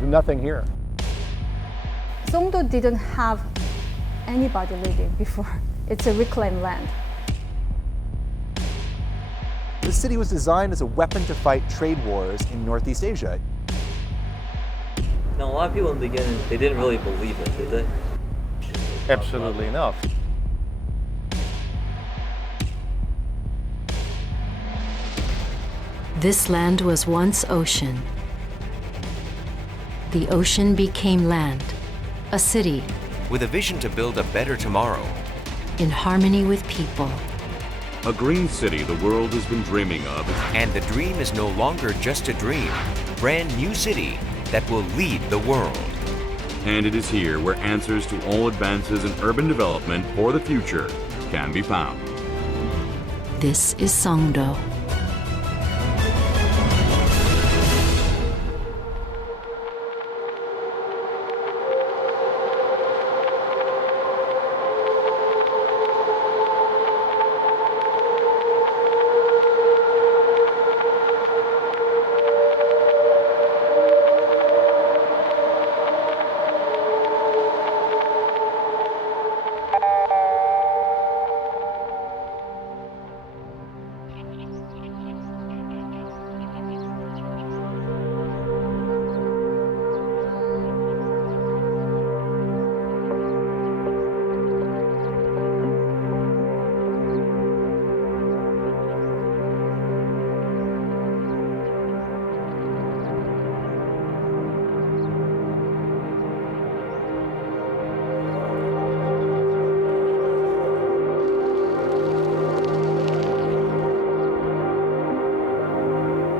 was nothing here. Songdo didn't have anybody living before. It's a reclaimed land. The city was designed as a weapon to fight trade wars in Northeast Asia. Now, a lot of people in the beginning, they didn't really believe it, did they? Absolutely not. This land was once ocean. The ocean became land, a city with a vision to build a better tomorrow. in harmony with people. A green city the world has been dreaming of. And the dream is no longer just a dream. Brand new city that will lead the world. And it is here where answers to all advances in urban development for the future can be found. This is Songdo.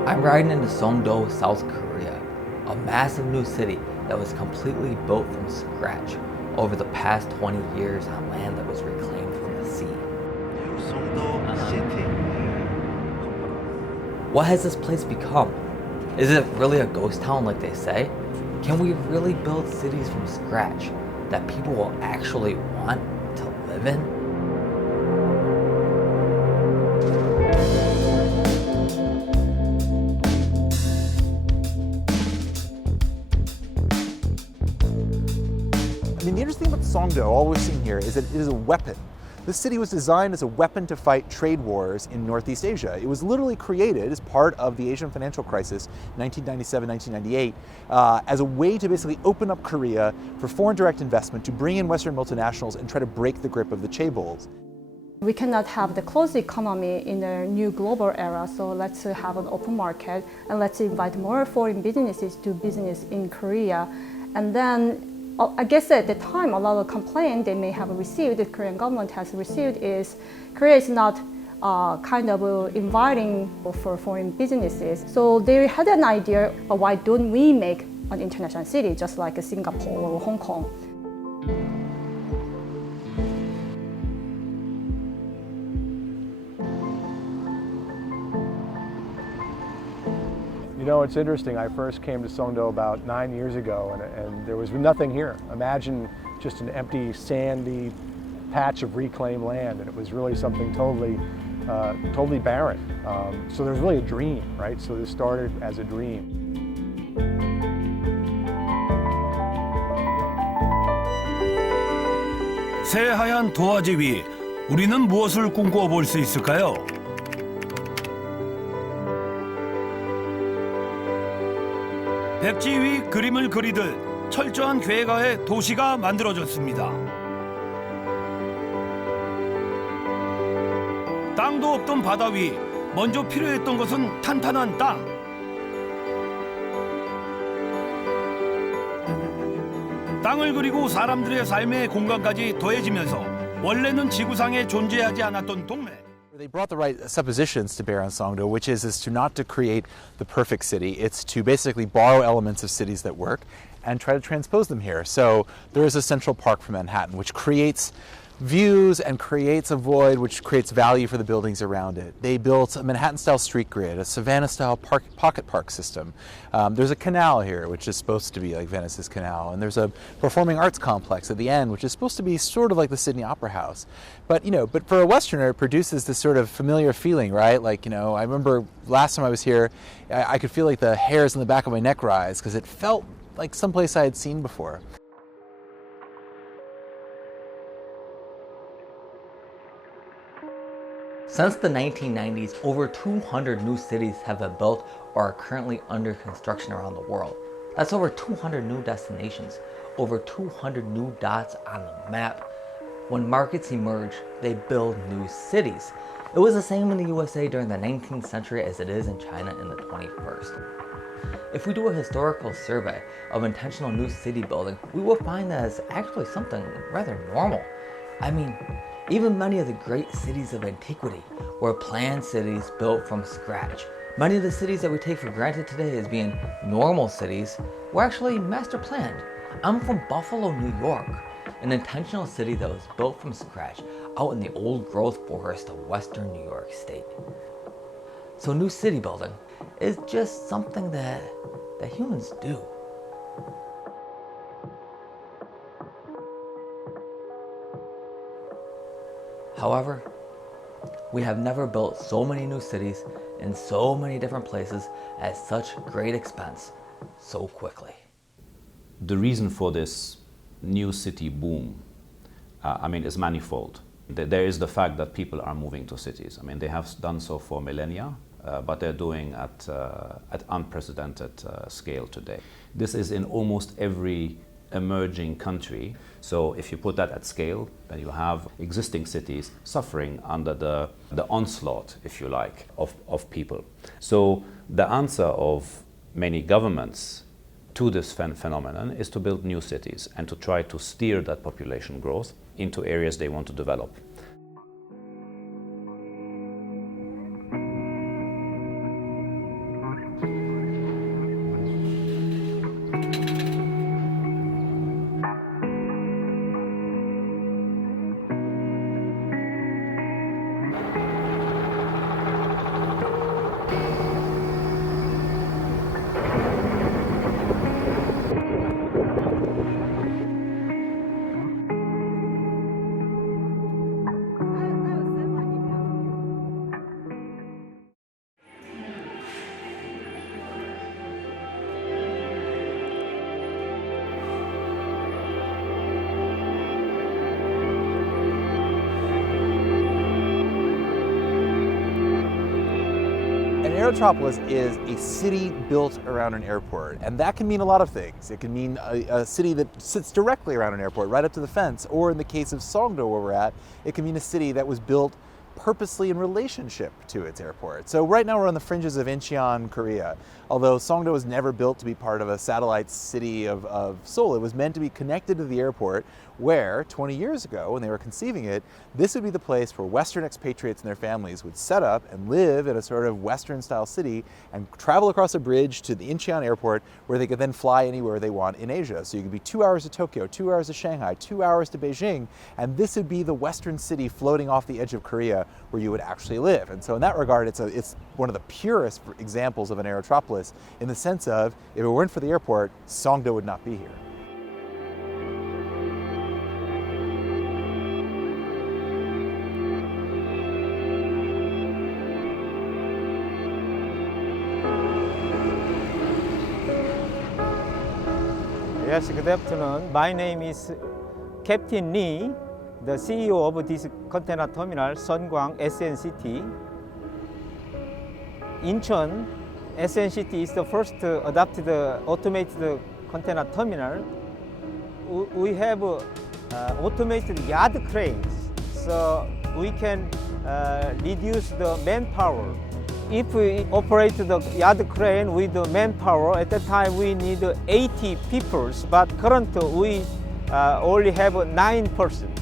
I'm riding into Songdo, South Korea, a massive new city that was completely built from scratch over the past 20 years on land that was reclaimed from the sea. What has this place become? Is it really a ghost town like they say? Can we really build cities from scratch that people will actually want to live in? I mean, the interesting thing about Songdo, all we're seeing here, is that it is a weapon. This city was designed as a weapon to fight trade wars in Northeast Asia. It was literally created as part of the Asian financial crisis, 1997, 1998, as a way to basically open up Korea for foreign direct investment, to bring in Western multinationals and try to break the grip of the chaebols. We cannot have the closed economy in a new global era, so let's have an open market and let's invite more foreign businesses to business in Korea. And then I guess at the time, a lot of complaint they may have received, the Korean government has received, is Korea is not kind of inviting for foreign businesses. So they had an idea, why don't we make an international city just like Singapore or Hong Kong? You know, it's interesting. I first came to Songdo about 9 years ago, and there was nothing here. Imagine just an empty, sandy patch of reclaimed land, and it was really something totally barren. So there's really a dream, right? So this started as a dream. 새하얀 도화지 위 우리는 무엇을 꿈꿔 볼 수 있을까요? 백지 위 그림을 그리듯 철저한 계획하에 도시가 만들어졌습니다. 땅도 없던 바다 위 먼저 필요했던 것은 탄탄한 땅. 땅을 그리고 사람들의 삶의 공간까지 더해지면서 원래는 지구상에 존재하지 않았던 동네. They brought the right suppositions to bear on Songdo, which is to not to create the perfect city. It's to basically borrow elements of cities that work and try to transpose them here. So there is a Central Park for Manhattan, which creates views and creates a void, which creates value for the buildings around it. They built a Manhattan-style street grid, a Savannah-style pocket park system. There's a canal here, which is supposed to be like Venice's canal, and there's a performing arts complex at the end, which is supposed to be sort of like the Sydney Opera House. But but for a Westerner, it produces this sort of familiar feeling, right? Like, I remember last time I was here, I could feel like the hairs on the back of my neck rise because it felt like someplace I had seen before. Since the 1990s, over 200 new cities have been built or are currently under construction around the world. That's over 200 new destinations, over 200 new dots on the map. When markets emerge, they build new cities. It was the same in the USA during the 19th century as it is in China in the 21st. If we do a historical survey of intentional new city building, we will find that it's actually something rather normal. I mean, even many of the great cities of antiquity were planned cities built from scratch. Many of the cities that we take for granted today as being normal cities were actually master planned. I'm from Buffalo, New York, an intentional city that was built from scratch out in the old growth forest of western New York State. So new city building is just something that humans do. However, we have never built so many new cities in so many different places at such great expense so quickly. The reason for this new city boom, is manifold. There is the fact that people are moving to cities. They have done so for millennia, but they're doing at unprecedented scale today. This is in almost every emerging country. So if you put that at scale, then you have existing cities suffering under the onslaught, if you like, of people. So the answer of many governments to this phenomenon is to build new cities and to try to steer that population growth into areas they want to develop. An aerotropolis is a city built around an airport, and that can mean a lot of things. It can mean a city that sits directly around an airport, right up to the fence, or in the case of Songdo, where we're at, it can mean a city that was built purposely in relationship to its airport. So right now we're on the fringes of Incheon, Korea. Although Songdo was never built to be part of a satellite city of Seoul, it was meant to be connected to the airport where 20 years ago, when they were conceiving it, this would be the place where Western expatriates and their families would set up and live in a sort of Western style city and travel across a bridge to the Incheon airport where they could then fly anywhere they want in Asia. So you could be 2 hours to Tokyo, 2 hours to Shanghai, 2 hours to Beijing, and this would be the Western city floating off the edge of Korea where you would actually live. And so in that regard, it's one of the purest examples of an aerotropolis in the sense of, if it weren't for the airport, Songdo would not be here. Yes, good afternoon. My name is Captain Lee, the CEO of this container terminal, Songdo SNCT. Incheon SNCT is the first adopted automated container terminal. We have automated yard cranes, so we can reduce the manpower. If we operate the yard crane with the manpower, at that time we need 80 people, but currently we only have 9 persons.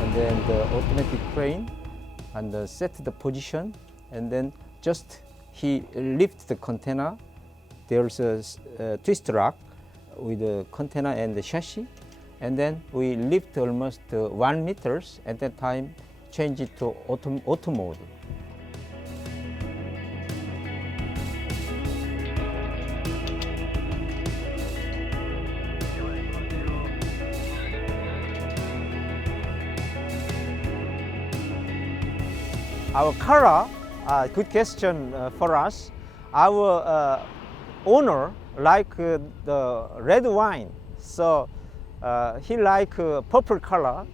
And then the automatic crane and set the position, and then just he lifts the container. There's a twist lock with the container and the chassis, and then we lift almost 1 meter. At that time, change it to auto mode. Our color, good question for us. Our owner like the red wine, so he like purple color.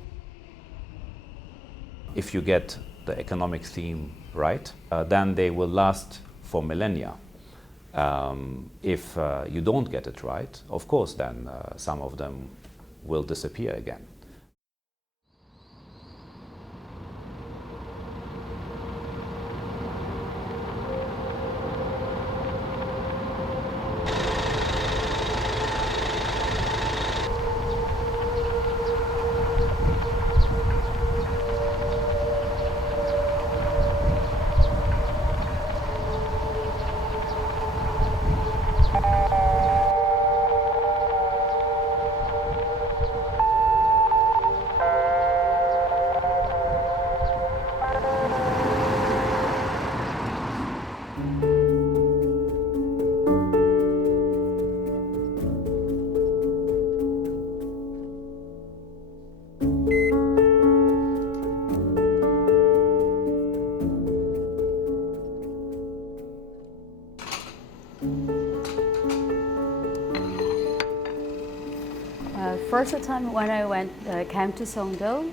If you get the economic theme right, then they will last for millennia. If you don't get it right, of course, then some of them will disappear again. First time when I came to Songdo,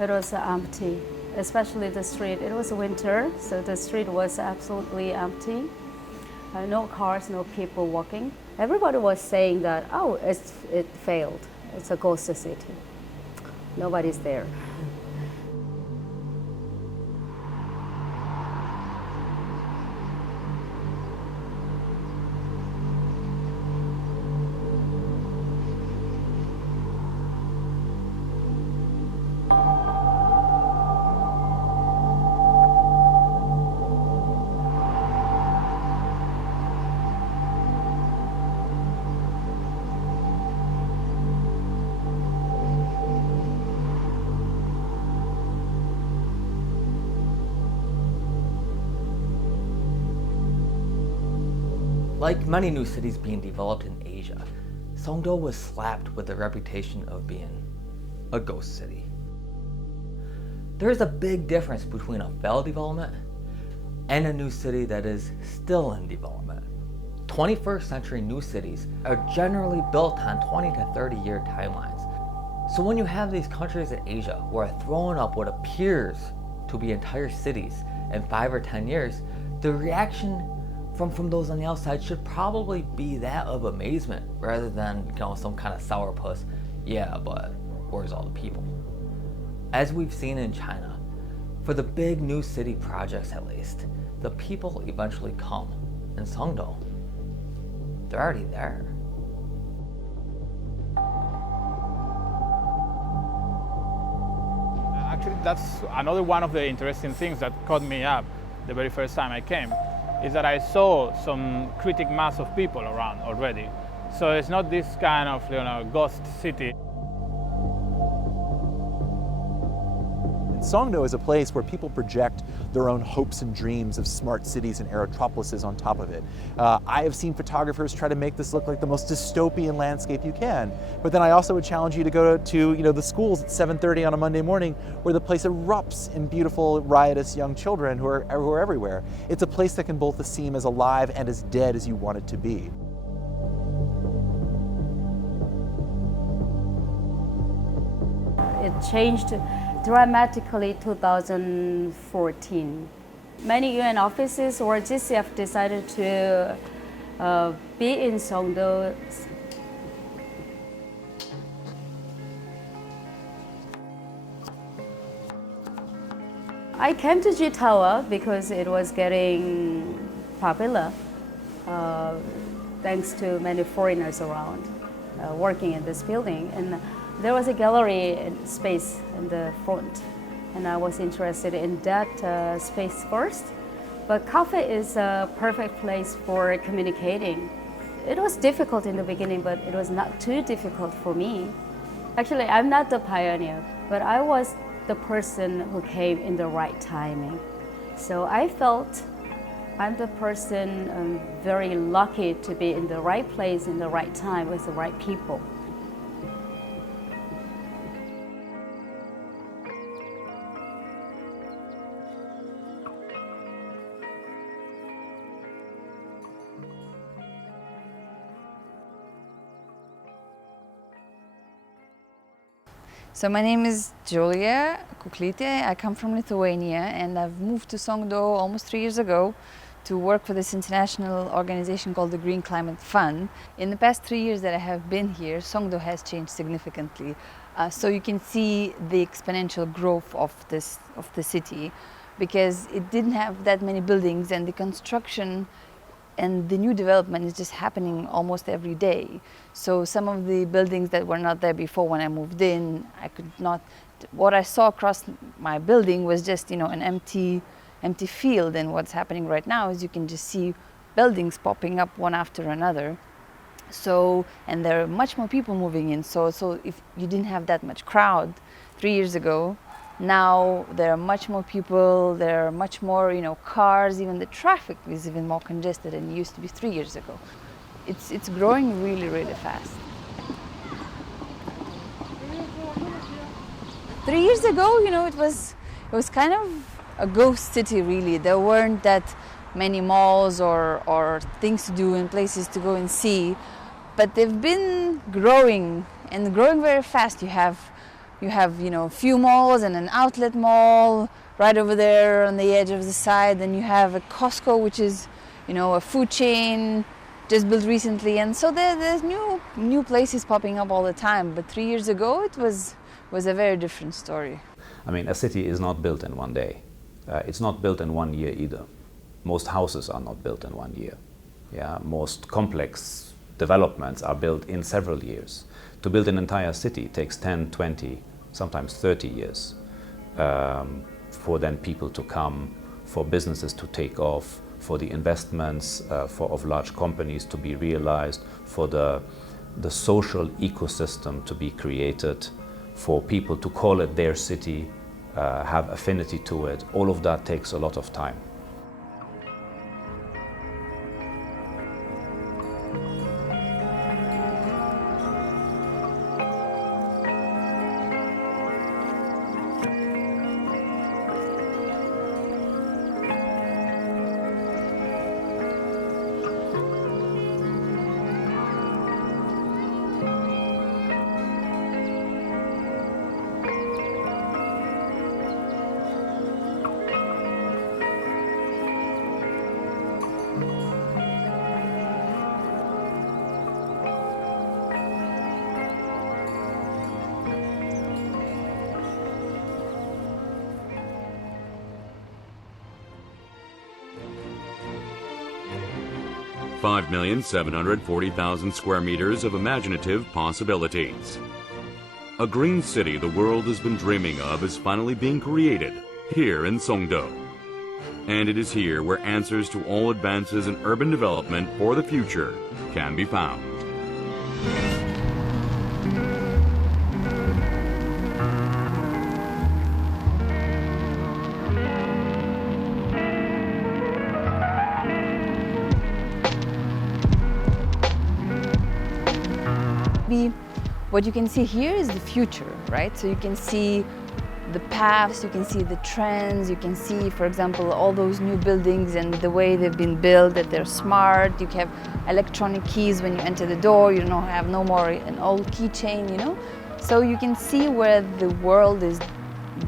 it was empty, especially the street. It was winter, so the street was absolutely empty. No cars, no people walking. Everybody was saying that, oh, it failed. It's a ghost city. Nobody's there. Like many new cities being developed in Asia, Songdo was slapped with the reputation of being a ghost city. There's a big difference between a failed development and a new city that is still in development. 21st century new cities are generally built on 20 to 30 year timelines. So when you have these countries in Asia who are throwing up what appears to be entire cities in 5 or 10 years, the reaction from those on the outside should probably be that of amazement rather than, some kind of sourpuss, yeah, but where's all the people? As we've seen in China, for the big new city projects at least, the people eventually come. In Songdo, they're already there. Actually, that's another one of the interesting things that caught me up the very first time I came, is that I saw some critical mass of people around already. So it's not this kind of ghost city. Songdo is a place where people project their own hopes and dreams of smart cities and aerotropolises on top of it. I have seen photographers try to make this look like the most dystopian landscape you can, but then I also would challenge you to go to the schools at 7:30 on a Monday morning, where the place erupts in beautiful, riotous young children who are everywhere. It's a place that can both seem as alive and as dead as you want it to be. It changed dramatically 2014. Many UN offices or GCF decided to be in Songdo. I came to G Tower because it was getting popular thanks to many foreigners around working in this building. And there was a gallery space in the front, and I was interested in that space first. But cafe is a perfect place for communicating. It was difficult in the beginning, but it was not too difficult for me. Actually, I'm not the pioneer, but I was the person who came in the right timing. So I felt I'm the person very lucky to be in the right place in the right time with the right people. So my name is Julia Kuklite. I come from Lithuania and I've moved to Songdo almost 3 years ago to work for this international organization called the Green Climate Fund. In the past 3 years that I have been here, Songdo has changed significantly. So you can see the exponential growth of the city, because it didn't have that many buildings, and the construction and the new development is just happening almost every day. So some of the buildings that were not there before when I moved in, what I saw across my building was just, an empty field. And what's happening right now is you can just see buildings popping up one after another. So, and there are much more people moving in. So if you didn't have that much crowd 3 years ago, now there are much more people, there are much more, cars, even the traffic is even more congested than it used to be 3 years ago. It's growing really, really fast. 3 years ago, it was kind of a ghost city, really. There weren't that many malls or things to do and places to go and see, but they've been growing and growing very fast. You have a few malls and an outlet mall right over there on the edge of the side. Then you have a Costco, which is, a food chain just built recently. And so there's new places popping up all the time. But 3 years ago, it was a very different story. I mean, a city is not built in one day. It's not built in 1 year either. Most houses are not built in 1 year. Yeah, most complex developments are built in several years. To build an entire city takes 10, 20, sometimes 30 years for then people to come, for businesses to take off, for the investments of large companies to be realized, for the social ecosystem to be created, for people to call it their city, have affinity to it. All of that takes a lot of time. $5,740,000 square meters of imaginative possibilities. A green city the world has been dreaming of is finally being created here in Songdo. And it is here where answers to all advances in urban development for the future can be found. What you can see here is the future, right? So you can see the past, you can see the trends, you can see, for example, all those new buildings and the way they've been built, that they're smart. You have electronic keys when you enter the door, you don't have no more an old keychain, So you can see where the world is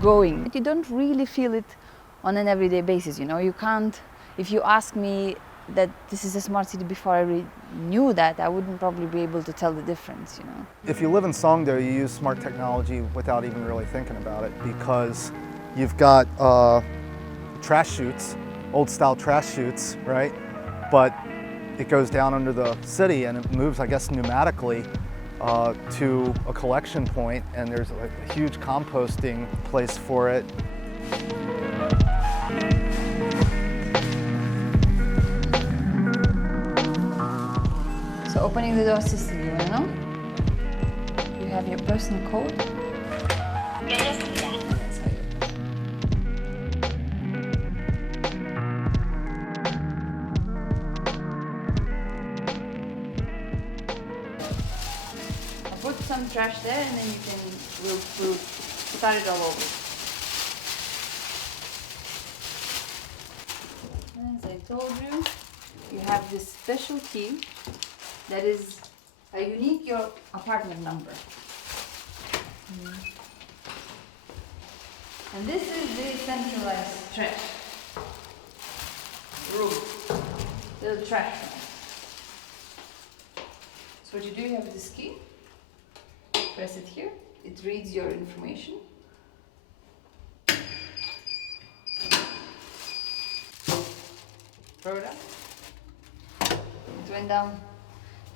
going. But you don't really feel it on an everyday basis, You can't, if you ask me that this is a smart city before I knew that, I wouldn't probably be able to tell the difference, If you live in Songdo, you use smart technology without even really thinking about it, because you've got trash chutes, old style trash chutes, right? But it goes down under the city and it moves, I guess, pneumatically to a collection point, and there's a huge composting place for it. So opening the door system, you wanna know? You have your personal code. That's how you I'll put some trash there, and then we'll start it all over. As I told you, you have this special key that is a unique your apartment number. And this is the centralized trash. Little trash. So what you do, you have this key, press it here, it reads your information. Throw it up. It went down.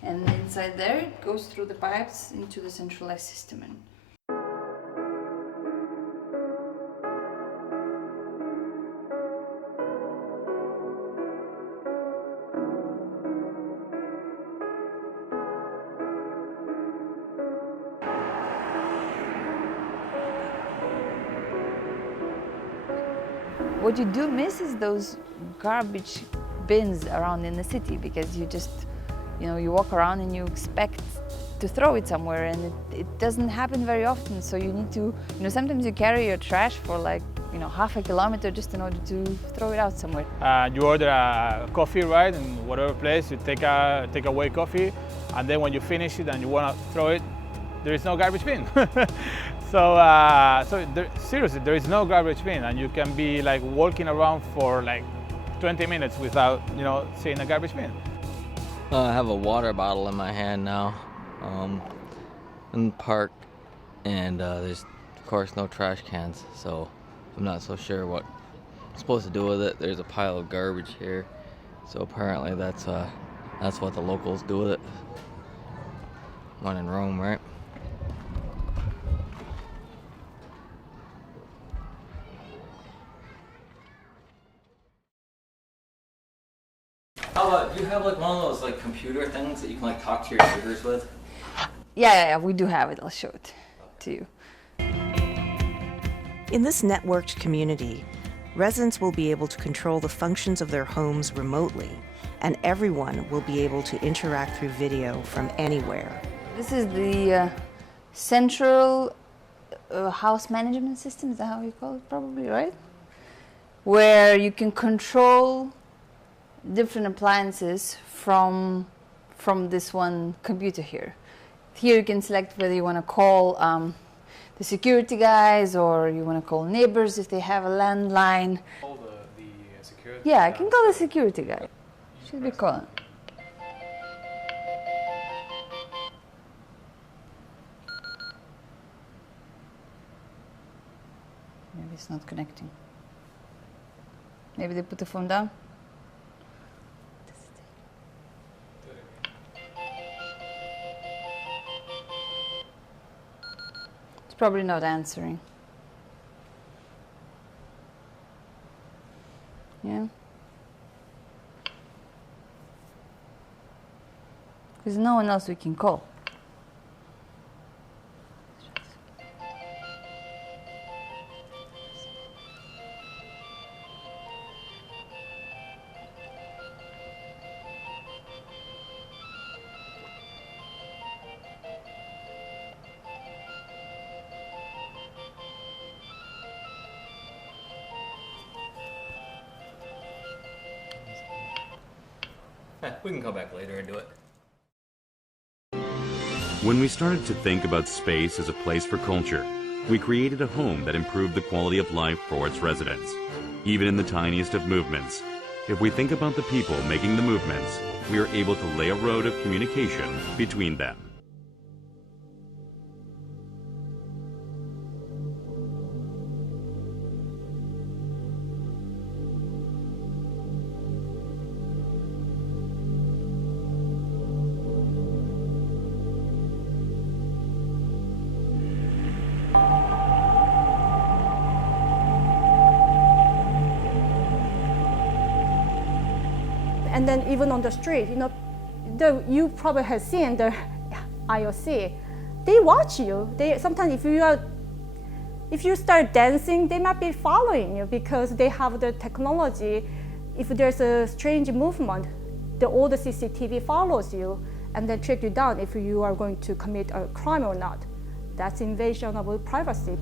And inside there, it goes through the pipes into the centralized system. What you do miss is those garbage bins around in the city, because you just, you walk around and you expect to throw it somewhere, and it doesn't happen very often. So you need to, sometimes you carry your trash for like, half a kilometer just in order to throw it out somewhere. You order a coffee, right, in whatever place, you take away coffee, and then when you finish it and you want to throw it, there is no garbage bin. Seriously, there is no garbage bin, and you can be like walking around for like 20 minutes without, seeing a garbage bin. I have a water bottle in my hand now, in the park, and there's of course no trash cans, so I'm not so sure what I'm supposed to do with it. There's a pile of garbage here, so apparently that's what the locals do with it. One in Rome, right? How about, do you have like one of those like computer things that you can like talk to your neighbors with? Yeah, we do have it. I'll show it to you. In this networked community, residents will be able to control the functions of their homes remotely, and everyone will be able to interact through video from anywhere. This is the central house management system, is that how you call it, probably, right? Where you can control different appliances from this one computer here. Here you can select whether you want to call the security guys, or you want to call neighbors if they have a landline. Call the security Yeah, guy. I can call the security guy. Should be calling. Maybe it's not connecting. Maybe they put the phone down. It's probably not answering. Yeah. There's no one else we can call. We can come back later and do it. When we started to think about space as a place for culture, we created a home that improved the quality of life for its residents. Even in the tiniest of movements, if we think about the people making the movements, we are able to lay a road of communication between them. And then even on the street, you probably have seen the IOC. They watch you. Sometimes if you start dancing, they might be following you because they have the technology. If there's a strange movement, all the CCTV follows you and then track you down if you are going to commit a crime or not. That's invasion of privacy.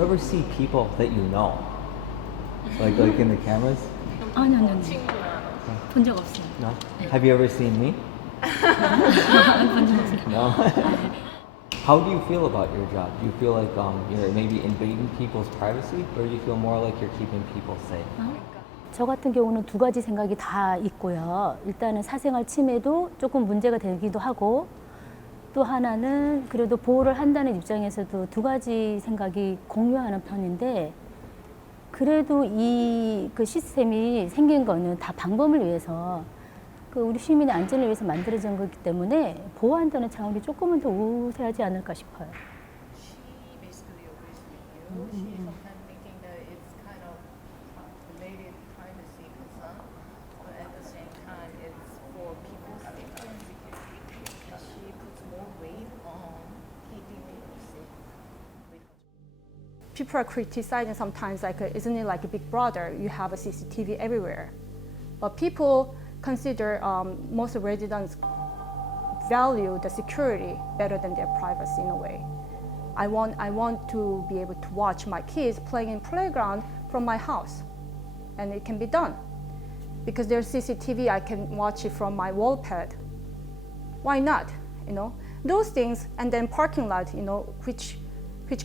you ever see people that you know? Like in the cameras? 아니요. 본 적 없어요. No? Have you ever seen me? 본 적 없어요. No? How do you feel about your job? Do you feel like you're maybe invading people's privacy, or do you feel more like you're keeping people safe? 저 같은 경우는 두 가지 생각이 다 있고요. 일단은 사생활 침해도 조금 문제가 되기도 하고, 또 하나는 그래도 보호를 한다는 입장에서도 두 가지 생각이 공유하는 편인데, 그래도 이 그 시스템이 생긴 거는 다 방범을 위해서, 그 우리 시민의 안전을 위해서 만들어진 거기 때문에 보호한다는 차원이 조금은 더 우세하지 않을까 싶어요. People are criticizing sometimes, like, isn't it like a big brother? You have a CCTV everywhere. But people consider most residents value the security better than their privacy in a way. I want to be able to watch my kids playing in playground from my house, and it can be done. Because there's CCTV, I can watch it from my wall pad. Why not? You know, those things, and then parking lot, you know, which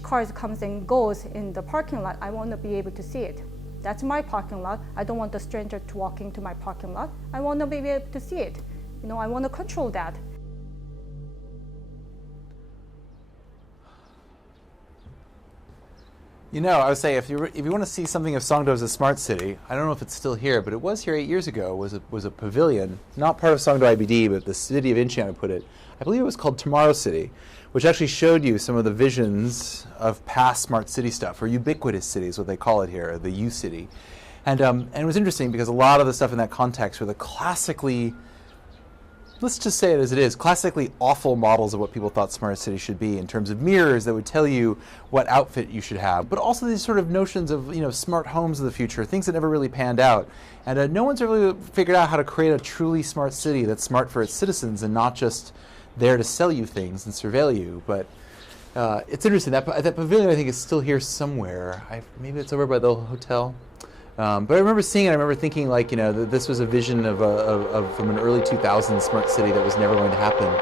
cars comes and goes in the parking lot, I want to be able to see it. That's my parking lot. I don't want the stranger to walk into my parking lot. I want to be able to see it. You know, I want to control that. You know, I would say if you want to see something of Songdo as a smart city, I don't know if it's still here, but it was here 8 years ago. Was a pavilion, not part of Songdo IBD, but the city of Incheon put it. I believe it was called Tomorrow City, which actually showed you some of the visions of past smart city stuff, or ubiquitous cities, what they call it here, the U city. And it was interesting because a lot of the stuff in that context were the classically, let's just say it as it is, classically awful models of what people thought smart cities should be in terms of mirrors that would tell you what outfit you should have, but also these sort of notions of, you know, smart homes of the future, things that never really panned out. And no one's really figured out how to create a truly smart city that's smart for its citizens and not just there to sell you things and surveil you. But it's interesting, that pavilion I think is still here somewhere. Maybe it's over by the hotel. But I remember seeing it, I remember thinking, like, you know, that this was a vision of from an early 2000s smart city that was never going to happen.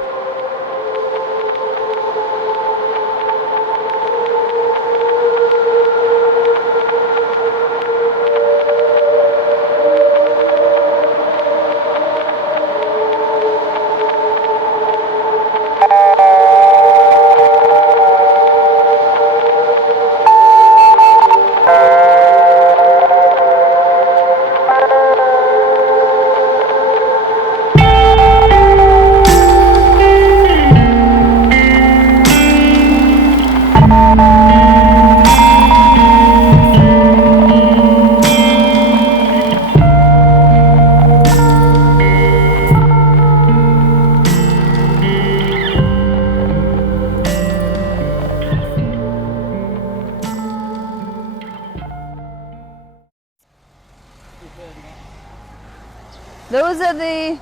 Those are the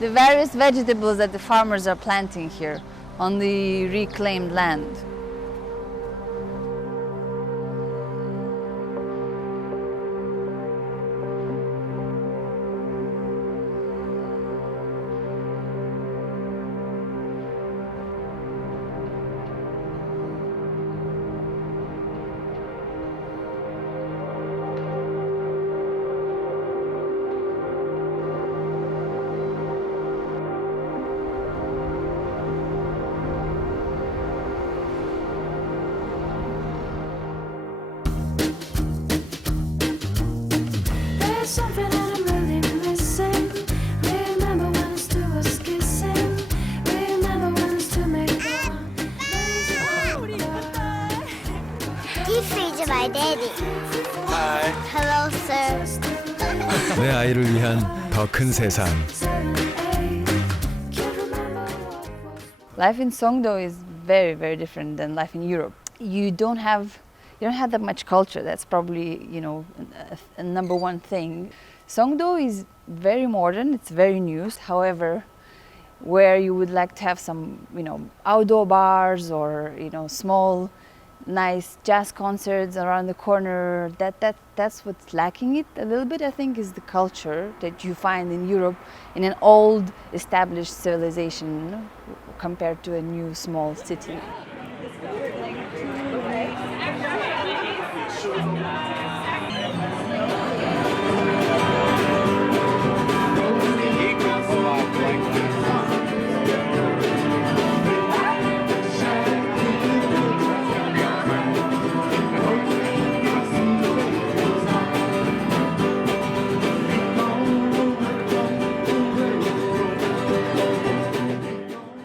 various vegetables that the farmers are planting here on the reclaimed land. My daddy. Hi. Hello, sir. 내 아이를 위한 더 큰 세상. Life in Songdo is very, very different than life in Europe. You don't have that much culture. That's probably, you know, a number one thing. Songdo is very modern. It's very new. However, where you would like to have some, you know, outdoor bars or, you know, small nice jazz concerts around the corner. That's what's lacking it a little bit, I think, is the culture that you find in Europe in an old established civilization compared to a new small city.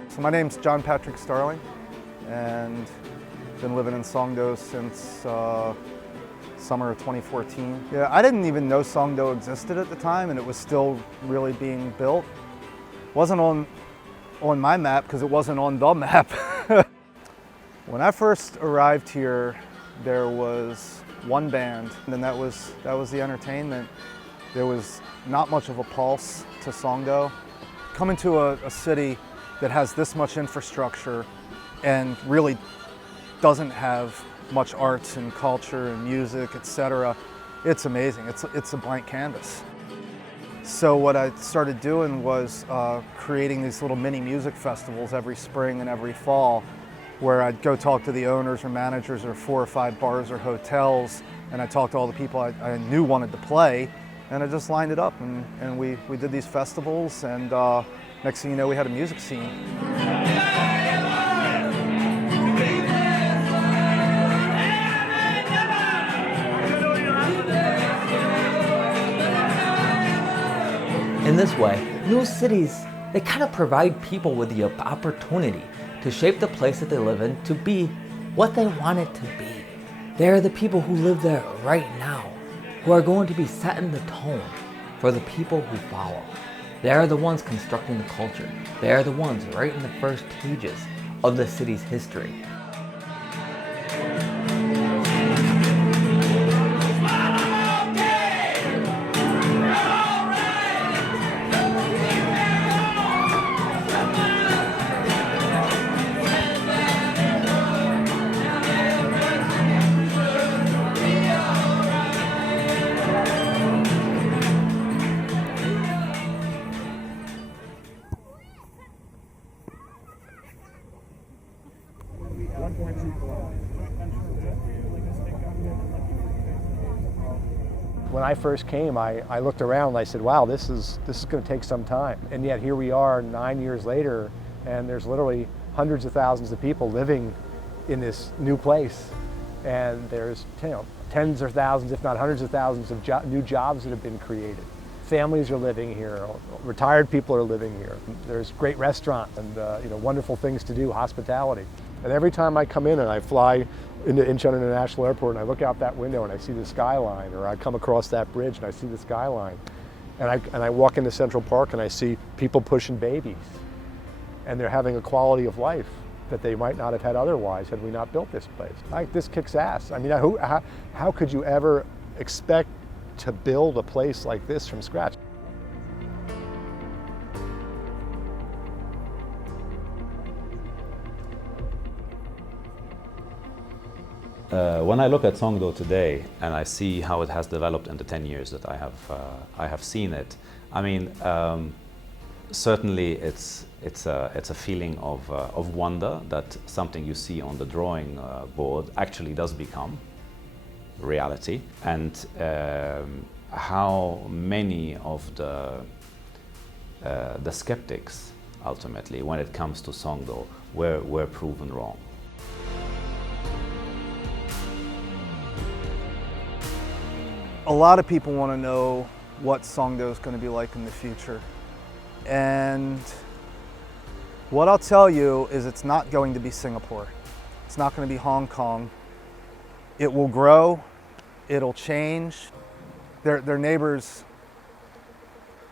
So my name's John Patrick Starling, and been living in Songdo since summer of 2014. Yeah, I didn't even know Songdo existed at the time, and it was still really being built. Wasn't on my map because it wasn't on the map. When I first arrived here, there was one band, and that was the entertainment. There was not much of a pulse to Songdo. Coming to a city that has this much infrastructure and really doesn't have much arts and culture and music, etc. It's amazing. It's a blank canvas. So what I started doing was creating these little mini music festivals every spring and every fall, where I'd go talk to the owners or managers of 4 or 5 bars or hotels, and I talked to all the people I knew wanted to play, and I just lined it up, and we did these festivals, and next thing you know, we had a music scene. In this way, new cities, they kind of provide people with the opportunity to shape the place that they live in to be what they want it to be. They are the people who live there right now, who are going to be setting the tone for the people who follow. They are the ones constructing the culture. They are the ones writing the first pages of the city's history. When I first came, I looked around and I said, wow, this is going to take some time. And yet here we are 9 years later, and there's literally hundreds of thousands of people living in this new place. And there's tens of thousands, if not hundreds of thousands of new jobs that have been created. Families are living here, retired people are living here. There's great restaurants and wonderful things to do, hospitality. And every time I come in and I fly into Incheon International Airport and I look out that window and I see the skyline, or I come across that bridge and I see the skyline, and I walk into Central Park and I see people pushing babies, and they're having a quality of life that they might not have had otherwise had we not built this place. This kicks ass. I mean, how could you ever expect to build a place like this from scratch? When I look at Songdo today and I see how it has developed in the 10 years that I have seen it, I mean, certainly it's a feeling of wonder that something you see on the drawing board actually does become reality, and how many of the skeptics ultimately, when it comes to Songdo, were proven wrong. A lot of people want to know what Songdo is going to be like in the future. And what I'll tell you is it's not going to be Singapore. It's not going to be Hong Kong. It will grow, it'll change. Their neighbors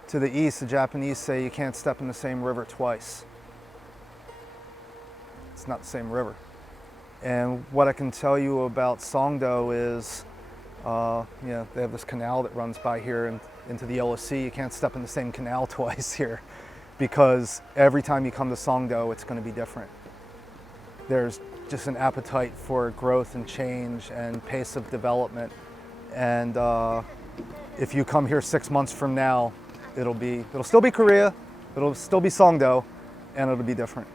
to the east, the Japanese, say you can't step in the same river twice. It's not the same river. And what I can tell you about Songdo is they have this canal that runs by here and into the Yellow Sea. You can't step in the same canal twice here, because every time you come to Songdo, it's going to be different. There's just an appetite for growth and change and pace of development. And if you come here 6 months from now, it'll still be Korea, it'll still be Songdo, and it'll be different.